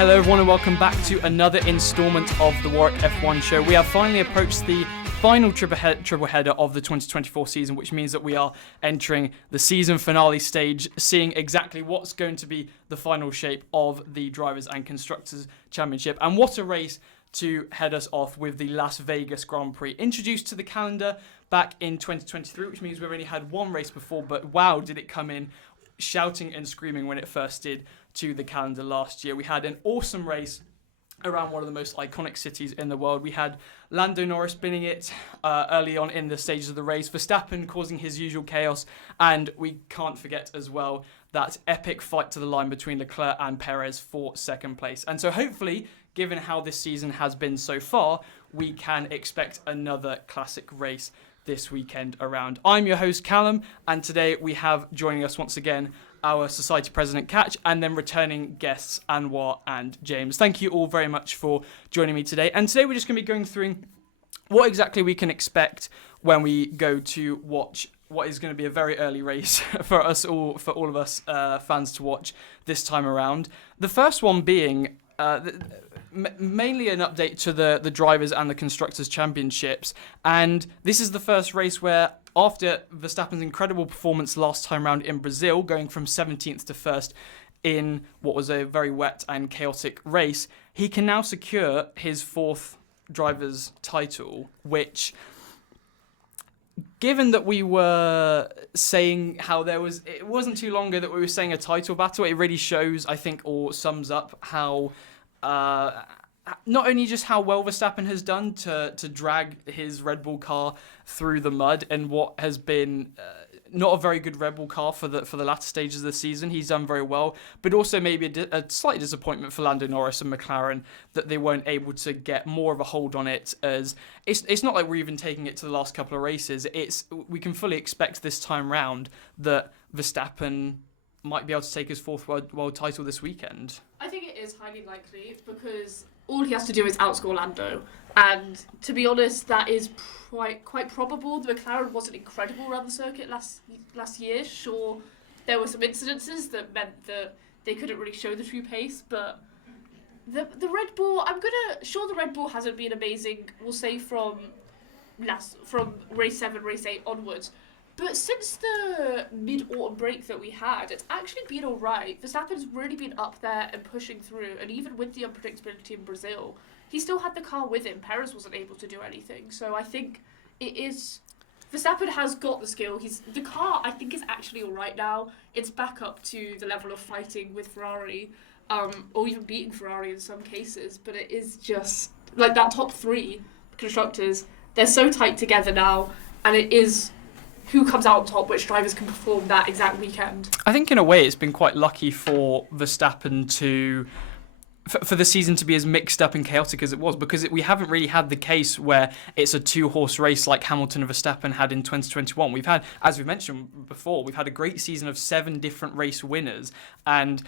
Hello everyone and welcome back to another instalment of the Warwick F1 Show. We have finally approached the final triple header of the 2024 season, which means that we are entering the season finale stage, seeing exactly what's going to be the final shape of the Drivers' and Constructors' Championship. And what a race to head us off with the Las Vegas Grand Prix. Introduced to the calendar back in 2023, which means we've only had one race before, but wow, did it come in shouting and screaming when it first did to the calendar last year. We had an awesome race around one of the most iconic cities in the world. We had Lando Norris spinning it early on in the stages of the race, Verstappen causing his usual chaos, and we can't forget as well that epic fight to the line between Leclerc and Perez for second place. And so hopefully, given how this season has been so far, we can expect another classic race this weekend around. I'm your host Callum, and today we have joining us once again our Society President Katch, and then returning guests Anwar and James. Thank you all very much for joining me today. And today we're just going to be going through what exactly we can expect when we go to watch what is going to be a very early race for us all, for all of us fans to watch this time around. The first one being mainly an update to the Drivers' and the Constructors' Championships. And this is the first race where, after Verstappen's incredible performance last time round in Brazil, going from 17th to 1st in what was a very wet and chaotic race, he can now secure his fourth driver's title, which, given that we were saying how it wasn't too long ago that we were saying a title battle, it really shows, I think, or sums up how not only just how well Verstappen has done to drag his Red Bull car through the mud and what has been not a very good Red Bull car for the latter stages of the season. He's done very well, but also maybe a slight disappointment for Lando Norris and McLaren that they weren't able to get more of a hold on it. As it's not like we're even taking it to the last couple of races. We can fully expect this time round that Verstappen might be able to take his fourth world title this weekend. I think it is highly likely because all he has to do is outscore Lando. And to be honest, that is quite probable. The McLaren wasn't incredible around the circuit last year. Sure, there were some incidences that meant that they couldn't really show the true pace, but the Red Bull, the Red Bull hasn't been amazing, we'll say from race 7, race 8 onwards. But since the mid-autumn break that we had, it's actually been all right. Verstappen's really been up there and pushing through, and even with the unpredictability in Brazil, he still had the car with him. Perez wasn't able to do anything. So I think Verstappen has got the skill. The car, I think, is actually all right now. It's back up to the level of fighting with Ferrari, or even beating Ferrari in some cases. But it is just, like, that top three constructors, they're so tight together now, and it is who comes out on top, which drivers can perform that exact weekend. I think in a way it's been quite lucky for Verstappen for the season to be as mixed up and chaotic as it was, because we haven't really had the case where it's a two-horse race like Hamilton and Verstappen had in 2021. We've had, as we mentioned before, we've had a great season of 7 different race winners and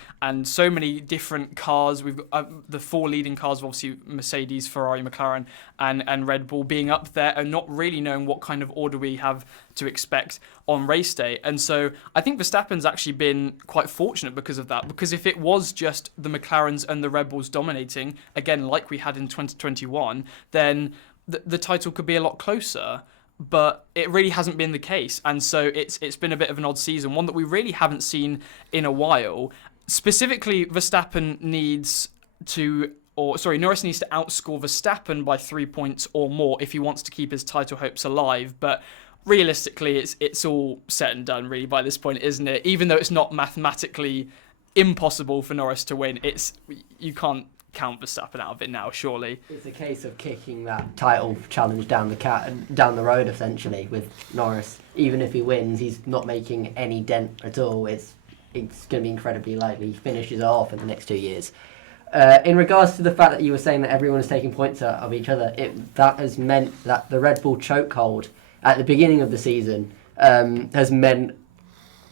so many different cars. We've got the 4 leading cars, obviously Mercedes, Ferrari, McLaren and Red Bull being up there and not really knowing what kind of order we have to expect on race day. And so I think Verstappen's actually been quite fortunate because of that, because if it was just the McLarens and the Red Bulls dominating, again, like we had in 2021, then the title could be a lot closer. But it really hasn't been the case. And so it's been a bit of an odd season, one that we really haven't seen in a while. Specifically, Norris needs to outscore Verstappen by 3 points or more if he wants to keep his title hopes alive. But realistically, it's all set and done really by this point, isn't it? Even though it's not mathematically impossible for Norris to win, you can't count Verstappen out of it now, surely. It's a case of kicking that title challenge down the road, essentially, with Norris. Even if he wins, he's not making any dent at all. It's going to be incredibly likely he finishes it off in the next 2 years. In regards to the fact that you were saying that everyone is taking points out of each other, that has meant that the Red Bull chokehold at the beginning of the season has meant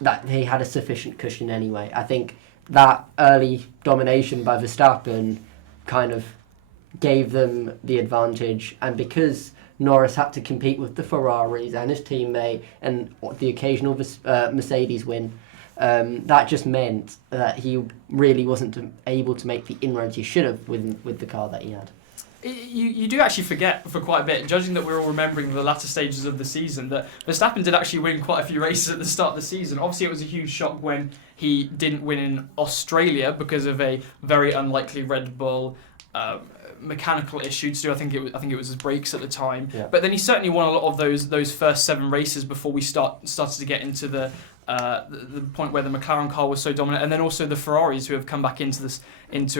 that he had a sufficient cushion anyway. I think that early domination by Verstappen kind of gave them the advantage, and because Norris had to compete with the Ferraris and his teammate and the occasional Mercedes win, that just meant that he really wasn't able to make the inroads he should have with the car that he had. You do actually forget for quite a bit, judging that we're all remembering the latter stages of the season, that Verstappen did actually win quite a few races at the start of the season. Obviously, it was a huge shock when he didn't win in Australia because of a very unlikely Red Bull mechanical issue to do. I think it was his brakes at the time. Yeah. But then he certainly won a lot of those first 7 races before we started to get into the point where the McLaren car was so dominant, and then also the Ferraris who have come back into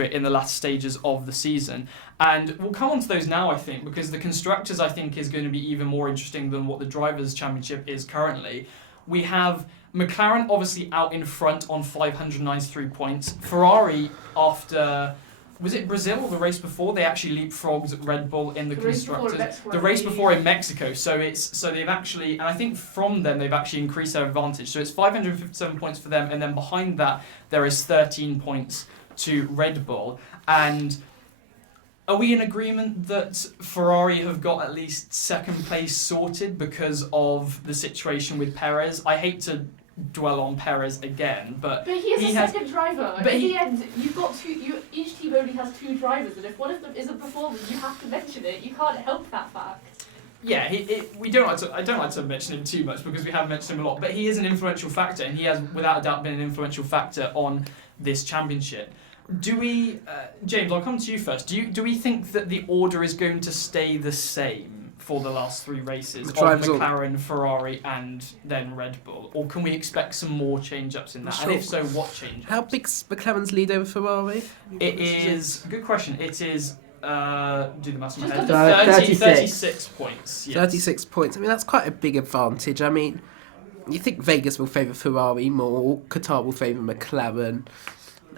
it in the latter stages of the season. And we'll come on to those now, I think, because the constructors, I think, is going to be even more interesting than what the drivers' championship is currently. We have McLaren obviously out in front on 593 points. Ferrari, after, was it Brazil or the race before? They actually leapfrogged Red Bull in the constructors. The race before in Mexico. So they've actually, and I think from then they've actually increased their advantage. So it's 557 points for them, and then behind that there is 13 points to Red Bull. And are we in agreement that Ferrari have got at least second place sorted because of the situation with Perez? I hate to dwell on Perez again, but he is a second driver. But in the end, you've got each team only has 2 drivers, and if one of them isn't performing, you have to mention it. You can't help that fact. Yeah, I don't like to mention him too much because we have mentioned him a lot, but he is an influential factor, and he has without a doubt been an influential factor on this championship. Do we, James, I'll come to you first. Do we think that the order is going to stay the same for the last 3 races of McLaren, Ferrari, and then Red Bull, or can we expect some more change-ups in that? Sure. And if so, what change-ups? How big's McLaren's lead over Ferrari? It is good question. It is do the maths in my head. 36 points. Yes. 36 points. I mean, that's quite a big advantage. I mean, you think Vegas will favour Ferrari more, Qatar will favour McLaren,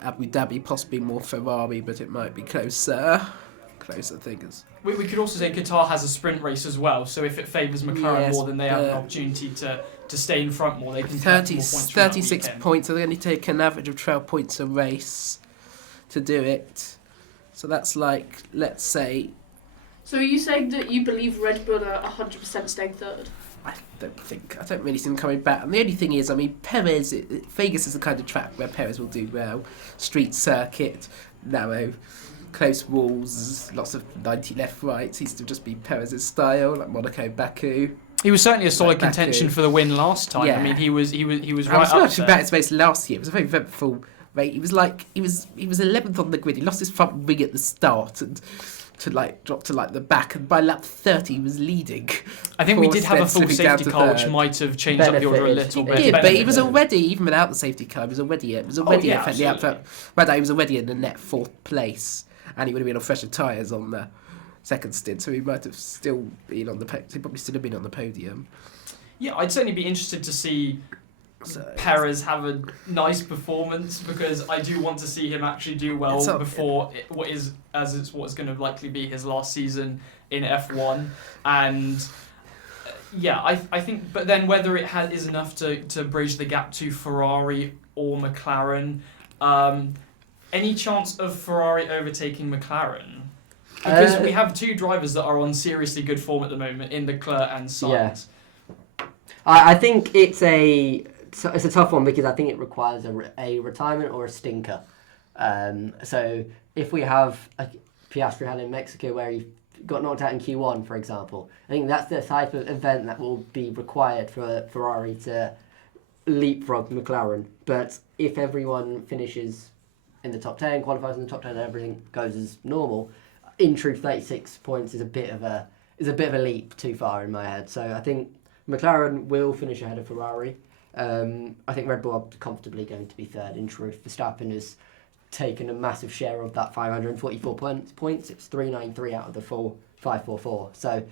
Abu Dhabi possibly more Ferrari, but it might be closer figures. We could also say Qatar has a sprint race as well, so if it favours McLaren more, then they have an opportunity to stay in front more. They can take more points from 36 points, so they only take an average of 12 points a race to do it. So that's like, let's say... So are you saying that you believe Red Bull are 100% staying third? I don't really see them coming back. And the only thing is, I mean, Perez, Vegas is the kind of track where Perez will do well. Street circuit, narrow, close walls, lots of 90 left rights. He's to just be Perez's style, like Monaco, Baku. He was certainly a solid contention for the win last time. Yeah. I mean, he was right up there. I was watching back his race last year. It was a very eventful race. He was 11th on the grid. He lost his front wing at the start and dropped to the back, and by lap 30 he was leading. I think we did have a full safety car, which might have changed up the order a little bit. Yeah, but he was already, even without the safety car, he was already effectively out for. He was already in the net 4th place, and he would have been on fresher tyres on the second stint, so he might have still been on the. He probably still have been on the podium. Yeah, I'd certainly be interested to see Perez have a nice performance, because I do want to see him actually do well before what's going to likely be his last season in F1. And I think, but then whether it is enough to bridge the gap to Ferrari or McLaren, any chance of Ferrari overtaking McLaren? Because we have 2 drivers that are on seriously good form at the moment in Leclerc and Sainz. Yeah. I think it's a tough one, because I think it requires a retirement or a stinker. So if we have a Piastri had in Mexico where he got knocked out in Q1, for example, I think that's the type of event that will be required for Ferrari to leapfrog McLaren. But if everyone finishes in the top 10, qualifies in the top 10, and everything goes as normal, in truth, 36 points is a bit of a leap too far in my head. So I think McLaren will finish ahead of Ferrari. I think Red Bull are comfortably going to be third. In truth, Verstappen has taken a massive share of that 544 points. It's 393 out of the full 544. So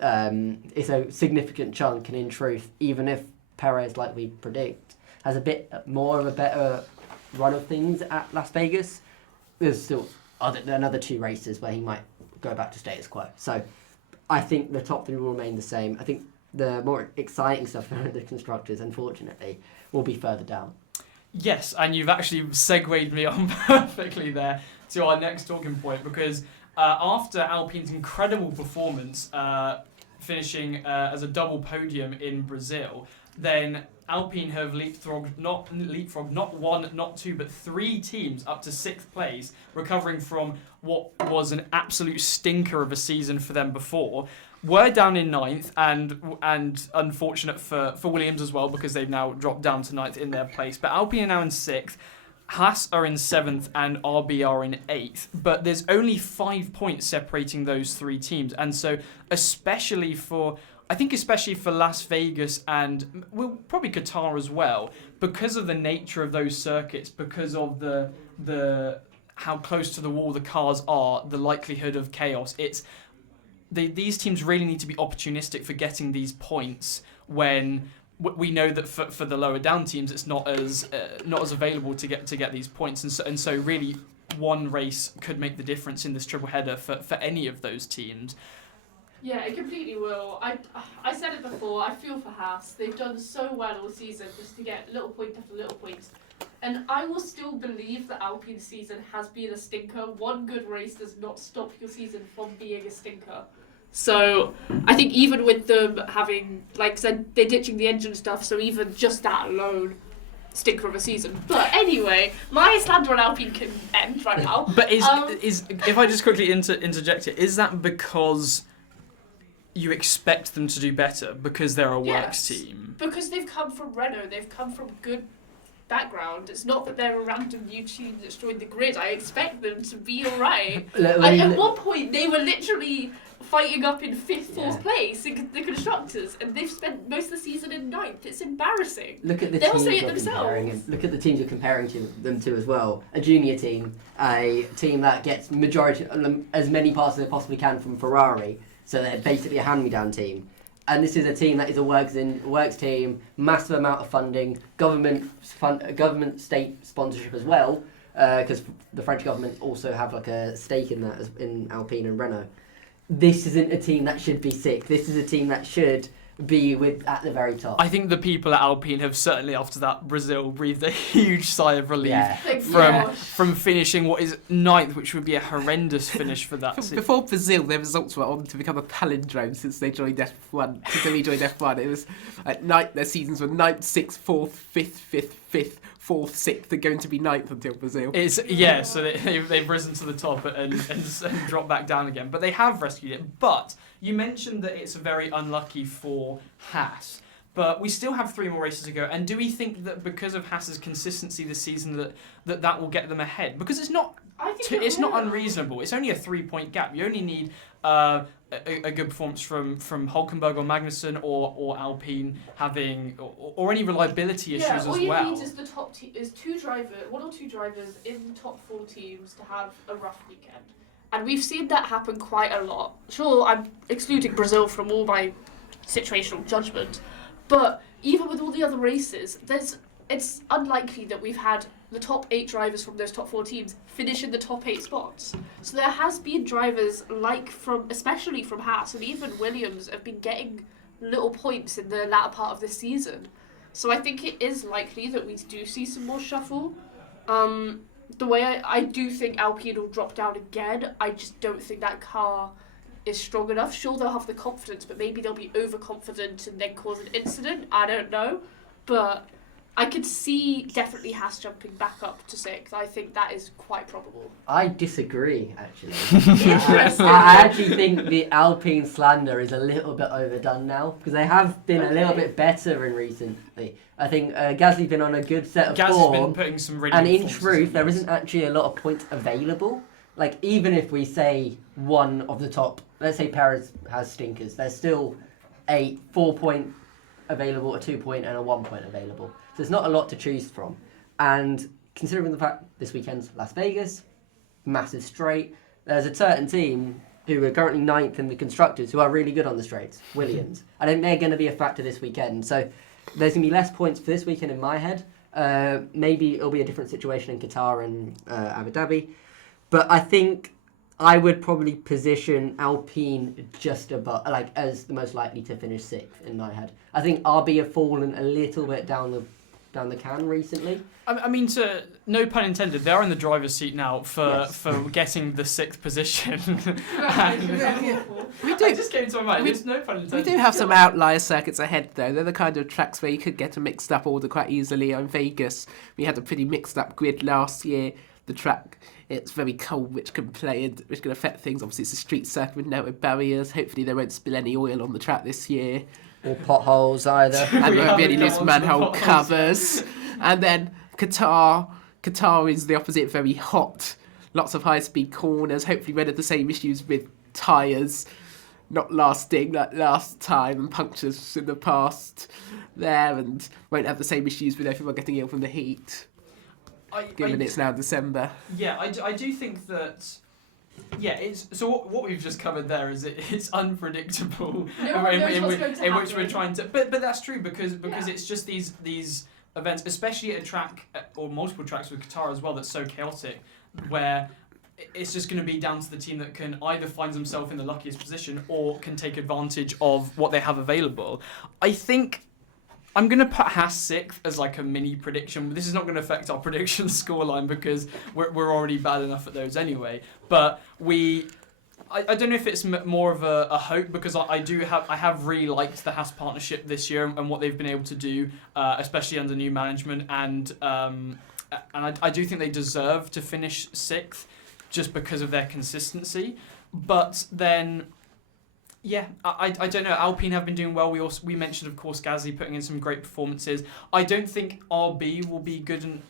it's a significant chunk. And in truth, even if Perez, like we predict, has a bit more of a better run of things at Las Vegas, there's still another 2 races where he might go back to status quo. So I think the top 3 will remain the same. I think the more exciting stuff for the constructors, unfortunately, will be further down. Yes, and you've actually segued me on perfectly there to our next talking point, because after Alpine's incredible performance, finishing as a double podium in Brazil, then Alpine have leapfrogged not one, not two, but 3 teams up to 6th place, recovering from what was an absolute stinker of a season for them before. We're down in 9th, and unfortunate for Williams as well, because they've now dropped down to 9th in their place. But Alpine are now in 6th. Haas are in 7th and RB are in 8th, but there's only 5 points separating those 3 teams, and so especially for Las Vegas and probably Qatar as well, because of the nature of those circuits, because of the how close to the wall the cars are, the likelihood of chaos. These teams really need to be opportunistic for getting these points when we know that for the lower down teams it's not as available to get these points, and so really one race could make the difference in this triple header for any of those teams. Yeah, it completely will. I said it before, I feel for Haas. They've done so well all season just to get little point after little point. And I will still believe that Alpine's season has been a stinker. One good race does not stop your season from being a stinker. So I think even with them having, like I said, they're ditching the engine stuff, so even just that alone, stinker of a season. But anyway, my slander on Alpine can end right now. But is if I just quickly interject here, is that because you expect them to do better because they're a works team? Because they've come from Renault, they've come from good background. It's not that they're a random new team that's joined the grid. I expect them to be alright. At one point, they were literally fighting up in 5th, 4th place in the constructors, and they've spent most of the season in 9th. It's embarrassing. Look at the They'll teams say it you're comparing. themselves. Look at the teams you're comparing them to as well. A junior team, a team that gets as many parts as they possibly can from Ferrari, so they're basically a hand-me-down team. And this is a team that is a works team, massive amount of funding, government state sponsorship as well, because the French government also have like a stake in that in Alpine and Renault. This isn't a team that should be 6th. This is a team that should be at the very top. I think the people at Alpine have certainly, after that Brazil, breathed a huge sigh of relief from finishing what is 9th, which would be a horrendous finish for that team. Before Brazil, their results were on to become a palindrome since they joined F1. Since they rejoined F1, it was at night. Their seasons were 9th, 6th, 4th, 5th, 5th, 4th, 6th. They're going to be 9th until Brazil. So they've risen to the top and dropped back down again. But they have rescued it. But you mentioned that it's very unlucky for Haas. But we still have 3 more races to go. And do we think that because of Haas's consistency this season that will get them ahead? Because it's not unreasonable. It's only a 3-point gap. You only need a good performance from Hülkenberg or Magnussen or Alpine having or any reliability issues as well. Yeah, all you need is the top is one or two drivers in the top 4 teams to have a rough weekend. And we've seen that happen quite a lot. Sure, I'm excluding Brazil from all my situational judgment, but even with all the other races, it's unlikely that we've had the top 8 drivers from those top 4 teams finish in the top 8 spots. So there has been drivers especially from Haas and even Williams have been getting little points in the latter part of this season. So I think it is likely that we do see some more shuffle. The way I do think Alpine will drop down again, I just don't think that car is strong enough. Sure, they'll have the confidence, but maybe they'll be overconfident and then cause an incident. I don't know. But I could see definitely Haas jumping back up to 6th. I think that is quite probable. I disagree, actually. Interesting. I actually think the Alpine slander is a little bit overdone now, because they have been a little bit better in recently. I think Gasly's been on a good set of form. Gasly's been putting some really and good in truth, there isn't actually a lot of points available. Like, even if we say one of the top, let's say Perez has stinkers, there's still a 4-point available, a 2-point and a 1-point available. So there's not a lot to choose from. And considering the fact this weekend's Las Vegas, massive straight, there's a certain team who are currently 9th in the constructors who are really good on the straights, Williams. I think they're going to be a factor this weekend. So there's going to be less points for this weekend in my head. Maybe it'll be a different situation in Qatar and Abu Dhabi. But I think I would probably position Alpine just above, as the most likely to finish 6th in my head. I think RB have fallen a little bit down down the can recently. I mean, no pun intended, they're in the driver's seat now for getting the 6th position. We do. It just came to my mind. It's no pun We intended. do have some outlier circuits ahead, though. They're the kind of tracks where you could get a mixed-up order quite easily. In Vegas, we had a pretty mixed-up grid last year. The track, it's very cold, which can affect things. Obviously, it's a street circuit with no barriers. Hopefully, they won't spill any oil on the track this year. Or potholes either. And We there won't be any haven't loose got onto the manhole potholes. covers. And then Qatar is the opposite, very hot. Lots of high-speed corners. Hopefully, we won't have the same issues with tyres not lasting like last time and punctures in the past there, and won't have the same issues with everyone getting ill from the heat. Given it's now December. Yeah, I do think that. Yeah, it's so. What we've just covered there is it's unpredictable No one knows what's going to in which happen. we're trying to. But that's true because it's just these events, especially at a track or multiple tracks with Qatar as well, that's so chaotic, where it's just going to be down to the team that can either find themselves in the luckiest position or can take advantage of what they have available. I think I'm going to put Haas 6th as like a mini prediction. This is not going to affect our prediction scoreline because we're already bad enough at those anyway. But I don't know if it's more of a hope because I have really liked the Haas partnership this year and what they've been able to do, especially under new management, and I do think they deserve to finish 6th just because of their consistency. But then, yeah, I don't know. Alpine have been doing well. We mentioned, of course, Gasly putting in some great performances. I don't think RB will be good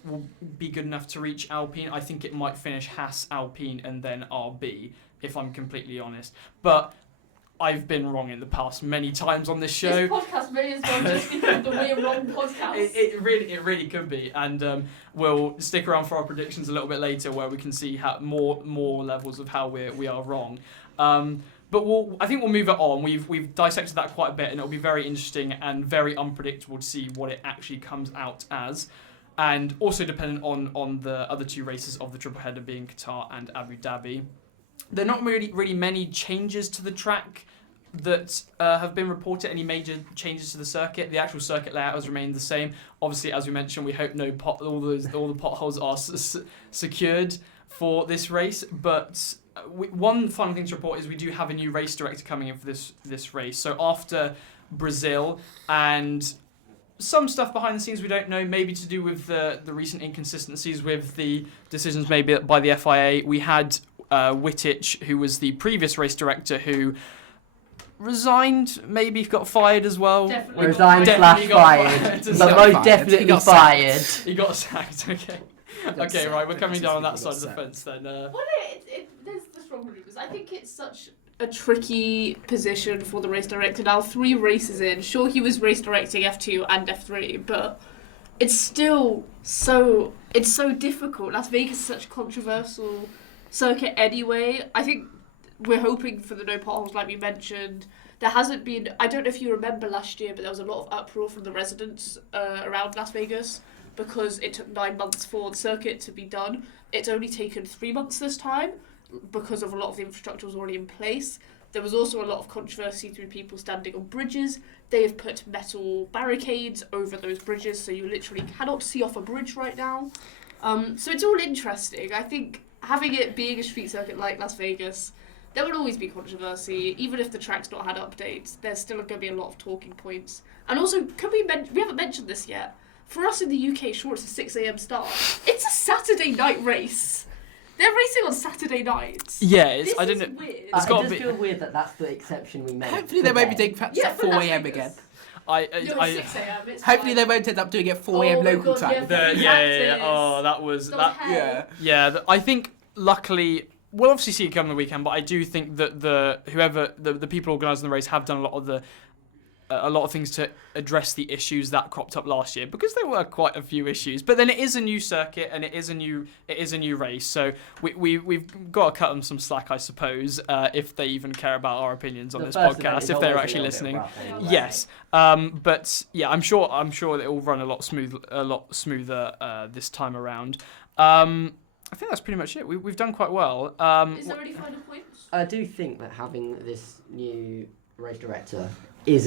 enough to reach Alpine. I think it might finish Haas, Alpine, and then RB, if I'm completely honest. But I've been wrong in the past many times on this show. This podcast may as well just become the We're Wrong podcast. It really could be, and we'll stick around for our predictions a little bit later, where we can see how more levels of how we are wrong. But I think we'll move it on. We've dissected that quite a bit, and it'll be very interesting and very unpredictable to see what it actually comes out as, and also dependent on the other 2 races of the triple header being Qatar and Abu Dhabi. There are not really many changes to the track that have been reported, any major changes to the circuit. The actual circuit layout has remained the same. Obviously, as we mentioned, we hope all the potholes are secured for this race. But one final thing to report is we do have a new race director coming in for this race. So after Brazil and some stuff behind the scenes we don't know, maybe to do with the recent inconsistencies with the decisions made by the FIA, we had Wittich, who was the previous race director, who resigned, maybe got fired as well. Definitely Resigned Definitely got /fired. fired. But got most fired. definitely He got fired. He got sacked, okay. got Okay, sacked, right, we're but coming down on that he side got of the sacked. fence then. Well, there's the strong believers. I think it's such a tricky position for the race director. Now, 3 races in, sure he was race directing F2 and F3, but it's still so difficult. Las Vegas is such a controversial circuit anyway. I think we're hoping for the no potholes, like we mentioned. There hasn't been, I don't know if you remember last year, but there was a lot of uproar from the residents around Las Vegas because it took 9 months for the circuit to be done. It's only taken 3 months this time because of a lot of the infrastructure was already in place. There was also a lot of controversy through people standing on bridges. They have put metal barricades over those bridges, so you literally cannot see off a bridge right now. So it's all interesting. I think having it being a street circuit like Las Vegas, there will always be controversy. Even if the track's not had updates, there's still going to be a lot of talking points. And also, we haven't mentioned this yet. For us in the UK, sure, it's a 6 a.m. start. It's a Saturday night race. They're racing on Saturday nights. Yeah, This I don't is know. weird. It's It gotta does be- feel weird that that's the exception we made. Hopefully they won't be doing practice Yeah, at for 4 Las a.m. Vegas. again. No, it's 6 a.m. It's Hopefully fine. they won't end up doing it at 4 Oh a.m. my local God, time. yeah. Yeah. Oh, that was The that. hell? Yeah. I think luckily we'll obviously see it come the weekend, but I do think that the people organising the race have done a lot of things to address the issues that cropped up last year, because there were quite a few issues. But then it is a new circuit and it is a new race, so we've got to cut them some slack, I suppose, if they even care about our opinions on The this first event podcast, is if they're always a actually little bit listening. rough anyway. Yes, but yeah, I'm sure it will run a lot smoother this time around. I think that's pretty much it. We've done quite well. Is there any final points? I do think that having this new race director it's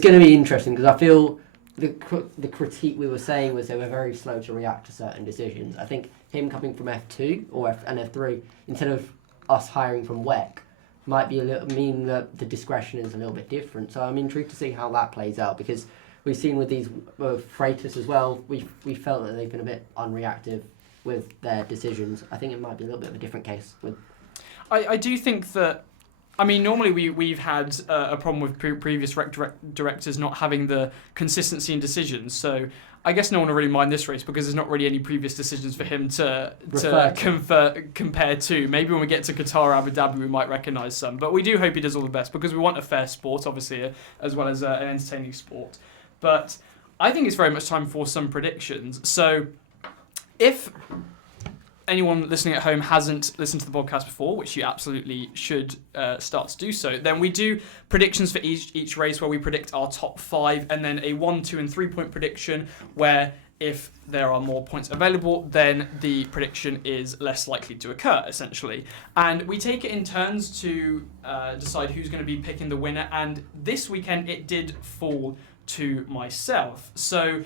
going to be interesting, because I feel the critique we were saying was they were very slow to react to certain decisions. I think him coming from F2 and F3 instead of us hiring from WEC might be mean that the discretion is a little bit different. So I'm intrigued to see how that plays out, because we've seen with these Freitas as well, we felt that they've been a bit unreactive with their decisions. I think it might be a little bit of a different case with. I do think that. I mean, normally we've had a problem with previous directors not having the consistency in decisions. So I guess no one will really mind this race because there's not really any previous decisions for him to compare to. Maybe when we get to Qatar, Abu Dhabi, we might recognise some. But we do hope he does all the best because we want a fair sport, obviously, as well as an entertaining sport. But I think it's very much time for some predictions. So if anyone listening at home hasn't listened to the podcast before, which you absolutely should start to do so, then we do predictions for each race where we predict our top 5, and then a 1, 2 and 3 point prediction where if there are more points available, then the prediction is less likely to occur, essentially. And we take it in turns to decide who's going to be picking the winner, and this weekend it did fall to myself. So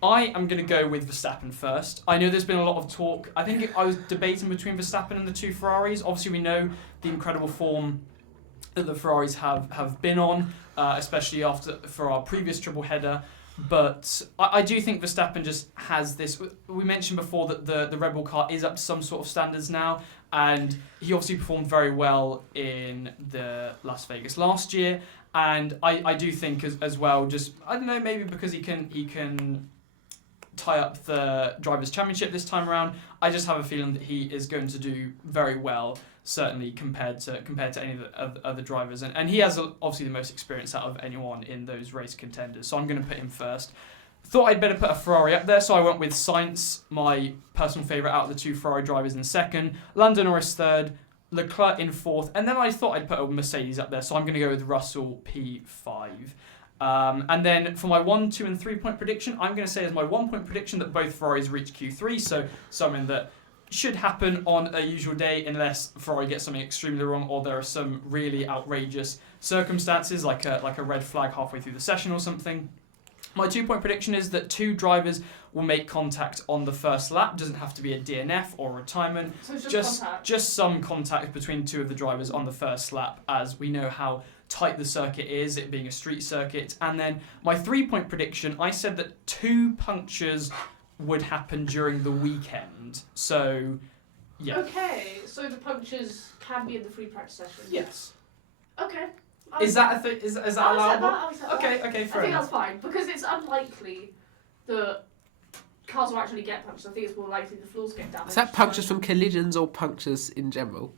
I am going to go with Verstappen first. I know there's been a lot of talk. I think I was debating between Verstappen and the 2 Ferraris. Obviously, we know the incredible form that the Ferraris have been on, especially for our previous triple header. But I do think Verstappen just has this. We mentioned before that the Red Bull car is up to some sort of standards now, and he obviously performed very well in the Las Vegas last year. And I do think as well, just I don't know, maybe because he can tie up the Drivers' Championship this time around. I just have a feeling that he is going to do very well, certainly compared to any of the other drivers. And he has obviously the most experience out of anyone in those race contenders. So I'm going to put him first. Thought I'd better put a Ferrari up there, so I went with Sainz, my personal favourite out of the 2 Ferrari drivers, in second. Lando Norris third. Leclerc in fourth. And then I thought I'd put a Mercedes up there, so I'm going to go with Russell P5. And then for my 1, 2 and 3 point prediction, I'm going to say as my 1 point prediction that both Ferraris reach Q3, so something that should happen on a usual day unless Ferrari gets something extremely wrong or there are some really outrageous circumstances like a red flag halfway through the session or something. My 2 point prediction is that 2 drivers will make contact on the first lap. It doesn't have to be a DNF or retirement. So it's just some contact between 2 of the drivers on the first lap, as we know how tight the circuit is, it being a street circuit. And then my 3 point prediction, I said that 2 punctures would happen during the weekend. So, yeah. Okay, so the punctures can be in the free practice session. Yes. Okay. Is that a thing? Is that allowable? I'll accept that. Okay, fair I think enough. that's fine because it's unlikely that cars will actually get punctured. I think it's more likely the floors get damaged. Is that punctures from collisions or punctures in general?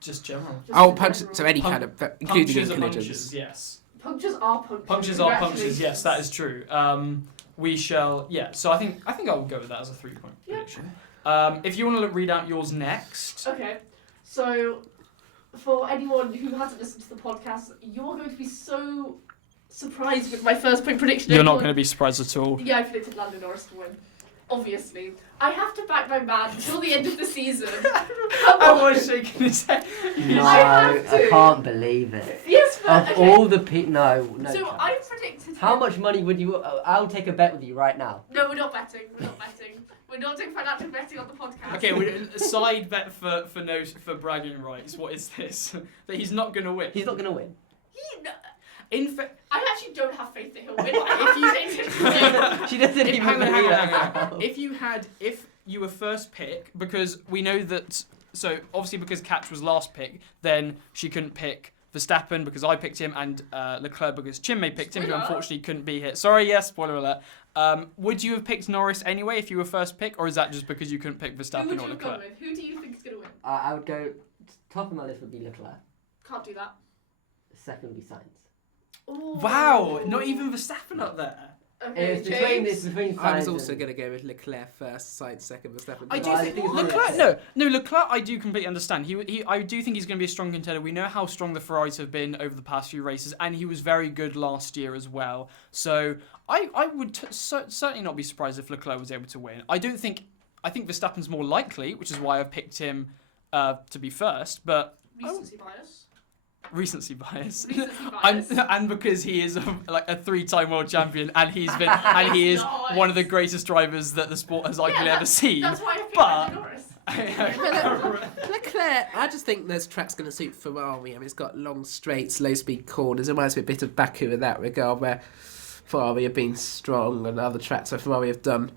Just general. Punctures. So any kind of, including in collisions. Punctures, yes. Punctures are punctures. Punctures are punctures. Yes, that is true. We shall. Yeah. So I think I'll go with that as a 3 point prediction. If you want to read out yours next. Okay. So, for anyone who hasn't listened to the podcast, you're going to be so surprised with my first point prediction. You're not going to be surprised at all. Yeah, I predicted Lando Norris to win. Obviously. I have to back my man until the end of the season. I was shaking his head. No, I can't believe it. Yes, but Of all the no. So chance. I predicted How him. much money would you? I'll take a bet with you right now. No, we're not betting. We're not doing financial betting on the podcast. Okay, a side bet for bragging rights. What is this? That he's not going to win. He's not going to win. I actually don't have faith that he'll win. If She doesn't even hang believe on. it. If you were first pick, because we know that, so obviously because Katch was last pick, then she couldn't pick Verstappen because I picked him, and Leclerc because Chinmay picked him, who unfortunately couldn't be here. Sorry, yes, spoiler alert. Would you have picked Norris anyway if you were first pick, or is that just because you couldn't pick Verstappen Who would or you have gone Leclerc? with? Who do you think is going to win? I would go. Top of my list would be Leclerc. Can't do that. Second would be Sainz. Ooh. Wow, not even Verstappen up there. Okay, It's between James. I was Sainz also and- going to go with Leclerc first, Sainz second, Verstappen. I do I think think it's Leclerc. No, Leclerc. I do completely understand. I do think he's going to be a strong contender. We know how strong the Ferraris have been over the past few races, and he was very good last year as well. So I would certainly not be surprised if Leclerc was able to win. I think Verstappen's more likely, which is why I've picked him to be first. But Recency bias. recency bias. Recency bias. And because he is like a 3-time world champion, and he is Nice. one of the greatest drivers that the sport has arguably ever seen. That's why I picked But- Lando Norris. Leclerc, I just think this track's going to suit Ferrari. I mean, it's got long straights, low-speed corners. It reminds me a bit of Baku in that regard, where Ferrari have been strong and other tracks where Ferrari have done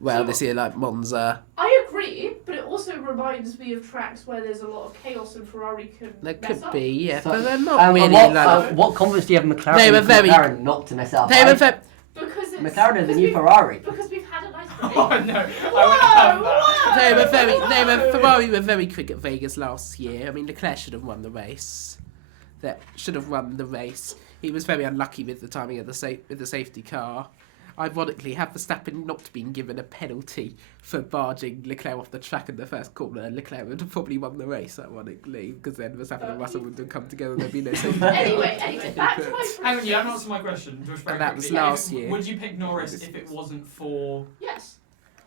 well this year, like Monza. I agree, but it also reminds me of tracks where there's a lot of chaos and Ferrari can There mess could up. be, yeah, So- but they're not really what confidence do you have in McLaren? They were very- McLaren not to mess up. They were very... Because it's, McLaren are the because new we- Ferrari. Because we've had a nice break. Oh no! Ferrari were very quick at Vegas last year. I mean, Leclerc should have won the race. He was very unlucky with the timing of with the safety car. Ironically, had Verstappen not been given a penalty for barging Leclerc off the track in the first corner, Leclerc would have probably won the race, ironically, because then Verstappen and Russell would have come together and there'd be no safety car. Anyway, back to my Hang on, you haven't answered my question. Just very And that was quickly. last year. Would you pick Norris if it wasn't for? Yes.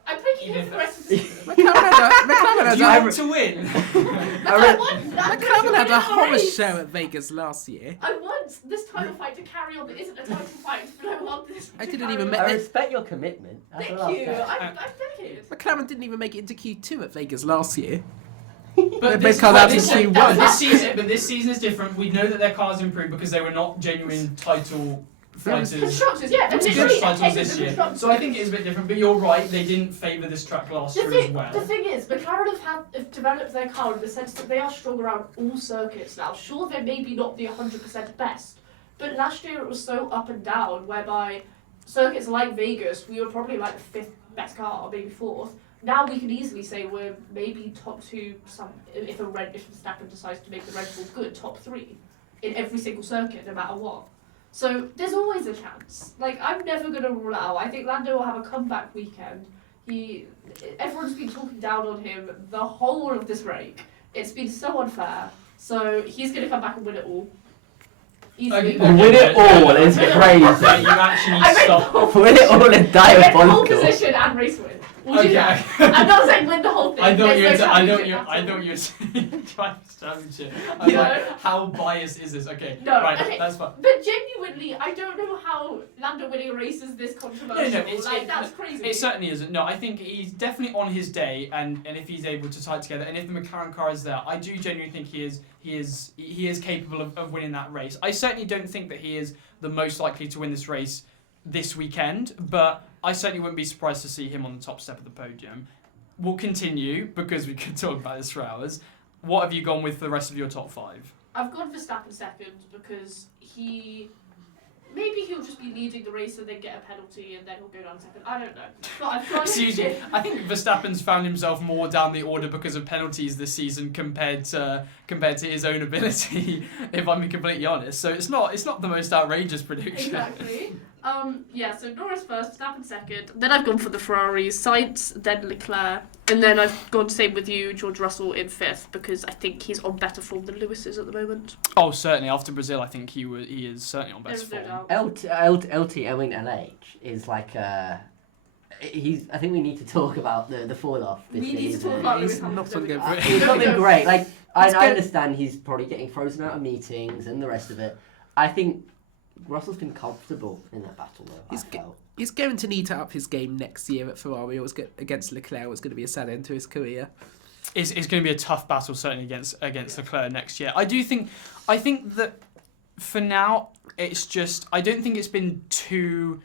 I'm picking him for the rest of the season. McLaren Do you had want to win? McLaren had a horror show at Vegas last year. I want this title fight to carry on that isn't a title fight, but I want this I to didn't carry even on. met- I respect your commitment. That's Thank all I'll you. say. I'm dedicated. McLaren didn't even make it into Q2 at Vegas last year. But They can't have this, the Q1. this season is different. We know that their cars improved because they were not genuine title fighters. Constructors, yeah, and Good literally titles this year. constructors. So I think it is a bit different. But you're right. They didn't favour this track last year as well. The thing is, McLaren have developed their car in the sense that they are strong around all circuits now. Sure, they're maybe not the 100% best, but last year it was so up and down, whereby circuits like Vegas, we were probably like the 5th best car, or maybe 4th. Now we can easily say we're maybe top 2, if Verstappen decides to make the Red Bull good, top 3 in every single circuit, no matter what. So there's always a chance. Like, I'm never going to rule out. I think Lando will have a comeback weekend. Everyone's been talking down on him the whole of this break. It's been so unfair. So he's going to come back and win it all. Easily. Okay. Win it all is crazy. Yeah, you actually I meant stop. pole Win it all is I meant pole diabolical. position and race win. We'll do Okay. that. I'm not saying win the whole thing. I thought you were. There's no I thought championship you. at I all. thought you were saying driver's championship. I'm No. like, how biased is this? Okay. No, Right. okay. That's fine. But genuinely, I don't know how Lando winning a race is this controversial. That's crazy. It certainly isn't. No, I think he's definitely on his day, and if he's able to tie it together, and if the McLaren car is there, I do genuinely think he is capable of winning that race. I certainly don't think that he is the most likely to win this race this weekend, but I certainly wouldn't be surprised to see him on the top step of the podium. We'll continue because we could talk about this for hours. What have you gone with for the rest of your top 5? I've gone Verstappen second because maybe he'll just be leading the race and then get a penalty and then he'll go down second. I don't know. But I've gone Excuse me. I think Verstappen's found himself more down the order because of penalties this season compared to his own ability, if I'm being completely honest. So it's not the most outrageous prediction. Exactly. So Norris first, Verstappen second. Then I've gone for the Ferraris, Sainz, then Leclerc. And then I've gone same with you, George Russell in 5th, because I think he's on better form than Lewis is at the moment. Oh, certainly. After Brazil, I think he is certainly on best There's no form. doubt. LH is like I think we need to talk about the fall off this We need to season. talk about He's Lewis not Hamilton. on good He's not been great. Like I He's good. understand he's probably getting frozen out of meetings and the rest of it. I think Russell's been comfortable in that battle though. He's going to need to up his game next year at Ferrari or against Leclerc. It's going to be a sad end to his career. It's going to be a tough battle certainly against Leclerc next year. I think that for now it's just I don't think it's been too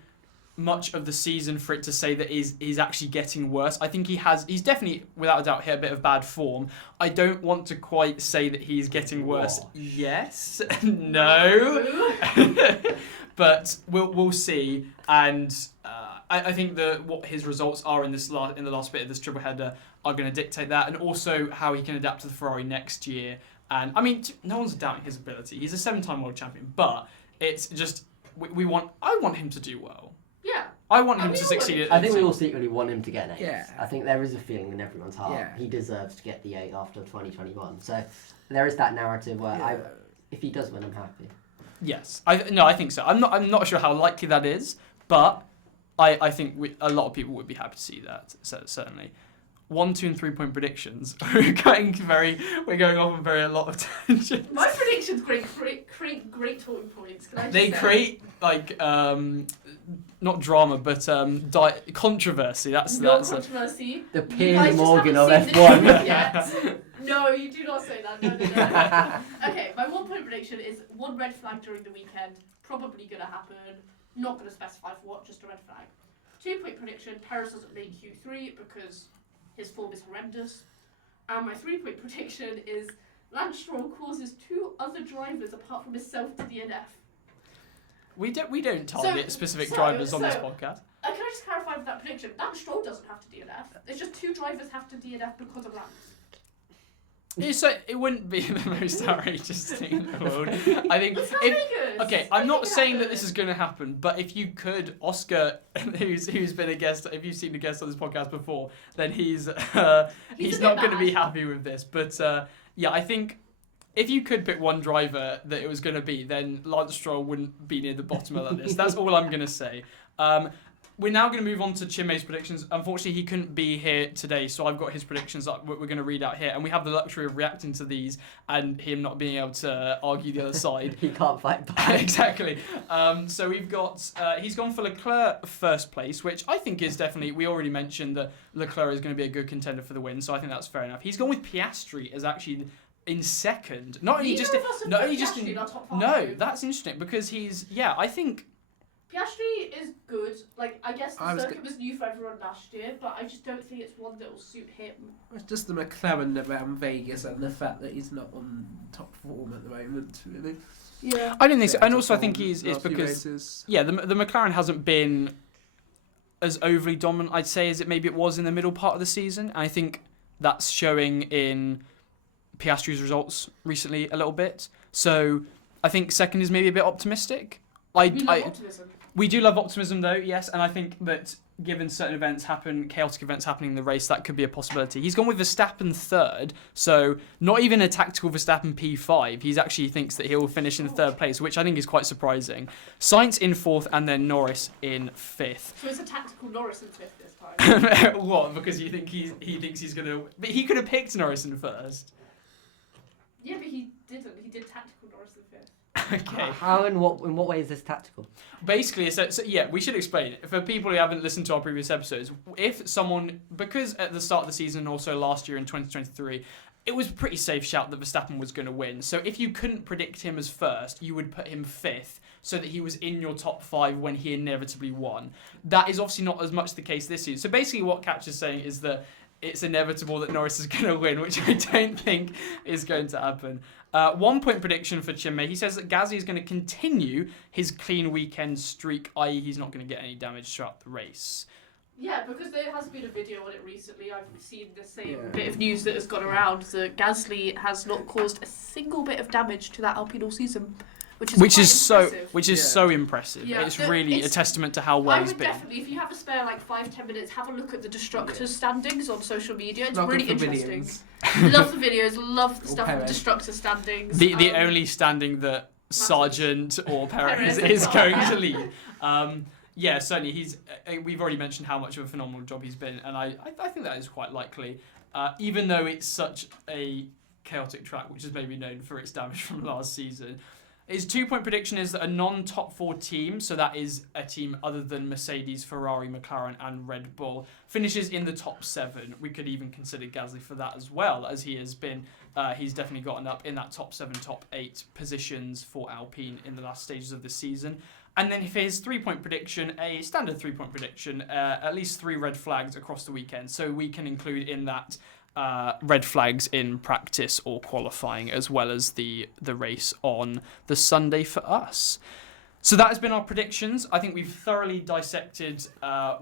much of the season for it to say that he's actually getting worse. I think he's definitely without a doubt hit a bit of bad form. I don't want to quite say that he's getting worse. Yes, no, but we'll see. And I think what his results are in the last bit of this triple header are going to dictate that, and also how he can adapt to the Ferrari next year. And I mean, no one's doubting his ability. He's a 7-time world champion, but it's just I want him to do well. Yeah. I want him to succeed. I think we all secretly want him to get an 8. Yeah. I think there is a feeling in everyone's heart Yeah. he deserves to get the 8 after 2021. So there is that narrative where if he does win, I'm happy. Yes, I think so. I'm not sure how likely that is, but I think a lot of people would be happy to see that. So, certainly. 1, 2, and 3 point predictions. We're going off a lot of tangents. My predictions create great talking points. Can I just They say? create like not drama, but controversy. That's controversy. The You Piers guys just Morgan haven't of seen the F1. trailer yet. No, you do not say that. No. Okay, my 1 point prediction is 1 red flag during the weekend. Probably going to happen. Not going to specify for what, just a red flag. 2 point prediction, Perez doesn't make Q3 because his form is horrendous. And my 3 point prediction is Lance Stroll causes 2 other drivers apart from himself to DNF. We don't target specific drivers on this podcast. Can I just clarify with that prediction? Lance Stroll doesn't have to DNF. It's just 2 drivers have to DNF because of Lance. It wouldn't be the most outrageous thing in the world. I think. Okay, I'm not saying that this is going to happen, but if you could, Oscar, who's been a guest, if you've seen a guest on this podcast before, then he's not going to be happy with this. But yeah, I think if you could pick one driver that it was going to be, then Lance Stroll wouldn't be near the bottom of that list. That's all I'm going to say. We're now going to move on to Chinmay's predictions. Unfortunately, he couldn't be here today, so I've got his predictions that we're going to read out here, and we have the luxury of reacting to these and him not being able to argue the other side. He can't fight back. Exactly. So we've got, he's gone for Leclerc first place, which I think is definitely, we already mentioned that Leclerc is going to be a good contender for the win, so I think that's fair enough. He's gone with Piastri as actually in second. No, that's interesting because I think Piastri is good. Like, I guess the circuit was new for everyone last year, but I just don't think it's one that will suit him. It's just the McLaren around Vegas and the fact that he's not on top form at the moment, really. Yeah. I don't think so. And also I think it's because the McLaren hasn't been as overly dominant, I'd say, as maybe it was in the middle part of the season. And I think that's showing in Piastri's results recently a little bit. So I think second is maybe a bit optimistic. Optimism. We do love optimism, though, yes, and I think that given certain chaotic events happening in the race, that could be a possibility. He's gone with Verstappen third, so not even a tactical Verstappen P5. He actually thinks that he'll finish in third place, which I think is quite surprising. Sainz in fourth, and then Norris in fifth. So it's a tactical Norris in fifth this time. What? Because you think he thinks he's going to... But he could have picked Norris in first. Yeah, but he didn't. He did tactical Norris in fifth. Okay. How in what way is this tactical? Basically, so we should explain it. For people who haven't listened to our previous episodes, if someone, because at the start of the season and also last year in 2023, it was a pretty safe shout that Verstappen was going to win. So if you couldn't predict him as first, you would put him fifth so that he was in your top 5 when he inevitably won. That is obviously not as much the case this year. So basically what Katch is saying is that it's inevitable that Norris is going to win, which I don't think is going to happen. 1 point prediction for Chinmay. He says that Gasly is going to continue his clean weekend streak, i.e. he's not going to get any damage throughout the race. Yeah, because there has been a video on it recently. I've seen the same bit of news that has gone around that Gasly has not caused a single bit of damage to that Alpine all season. Which is so impressive. Yeah. It's really a testament to how well he's been. I would definitely, if you have a spare 5-10 minutes, have a look at the Destructors standings on social media. It's really interesting. Love the videos, love the stuff with Destructor standings. The only standing that Sargent or Perez is going to lead. Yeah, certainly we've already mentioned how much of a phenomenal job he's been, and I think that is quite likely. Even though it's such a chaotic track, which is maybe known for its damage from last season. His 2 point prediction is that a non-top 4 team, so that is a team other than Mercedes, Ferrari, McLaren and Red Bull, finishes in the top 7. We could even consider Gasly for that as well, as he has been, he's definitely gotten up in that top 7, top 8 positions for Alpine in the last stages of the season. And then for his 3 point prediction, a standard 3 point prediction, at least 3 red flags across the weekend. So we can include in that red flags in practice or qualifying, as well as the race on the Sunday for us. So that has been our predictions. I think we've thoroughly dissected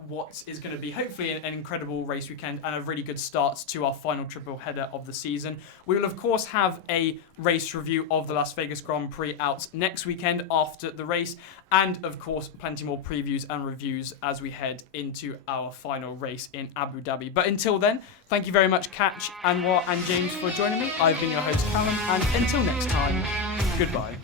what is going to be hopefully an incredible race weekend and a really good start to our final triple header of the season. We will of course have a race review of the Las Vegas Grand Prix out next weekend after the race, and of course plenty more previews and reviews as we head into our final race in Abu Dhabi. But until then, thank you very much Katch, Anwar and James for joining me. I've been your host Callum, and until next time, goodbye.